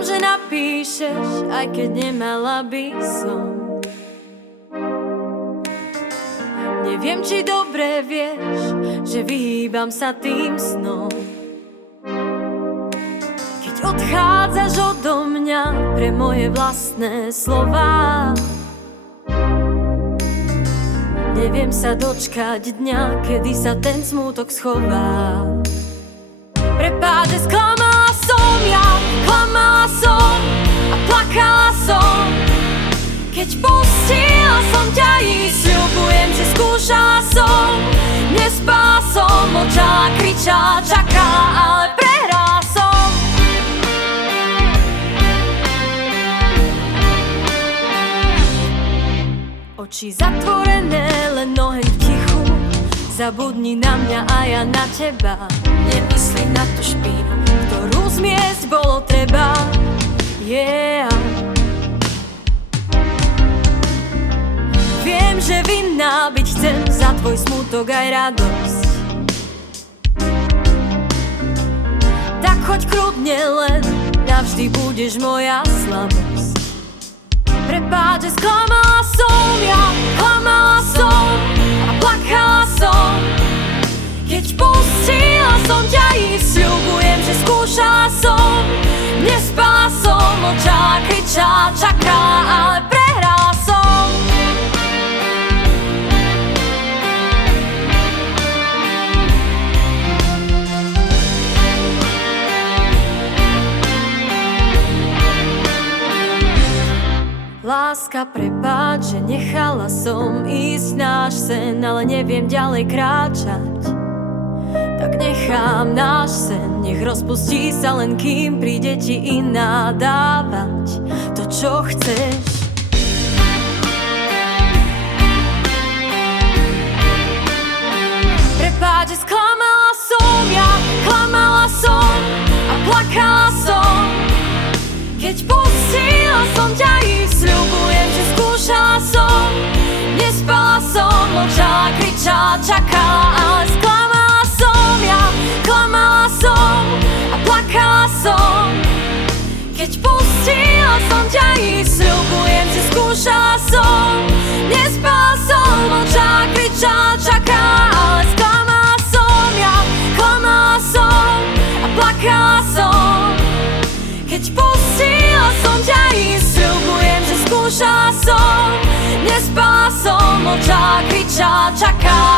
Dúfam, že napíšeš, aj keď nemala by som. Neviem, či dobre vieš, že vyhýbam sa tým snom. Keď odchádzaš odo mňa pre moje vlastné slová, neviem sa dočkať dňa, kedy sa ten smútok schová. Prepáč, že sklamala som ja, klamala som a plakala som. Keď pustila som ťa ísť, sľubujem, že skúšala som. Nespala som, mlčala, kričala, čakala, ale prehrala som. Oči zatvorené, len oheň v tichu. Zabudni na mňa a ja na teba. Nemyslí na tú špínu, ktorú zmiesť bolo treba. Yeah. Viem, že vinná byť chcem za tvoj smutok aj radosť. Tak choď kľudne, len navždy budeš moja slabosť. Prepáč, že sklamala som ja, klamala som a plakala som. Keď pustila som ťa ísť, sľubujem, že skúšala som. Nespala som, mlčala, kričala, čakala, ale prehrala som. Láska, prepáč, že nechala som ísť náš sen, ale neviem ďalej kráčať. Tak nechám náš sen, nech rozpustí sa, len kým príde ti iná dávať to, čo chceš. Prepáč, že sklamala som ja, klamala som a plakala som. Keď pustila som ťa ísť, sľubujem, že skúšala som. Nespala som, mlčala, kričala, čakala, ale sklamala som ja, klamala som a plakala som. Keď pustila som ťa ísť, sľubujem, že skúšala som. Nespala som, mlčala, kričala, čakala, ale sklamala som ja, klamala som a plakala som. Keď pustila som ťa ísť, sľubujem, že skúšala som. Nespala som, mlčala, kričala, čakala,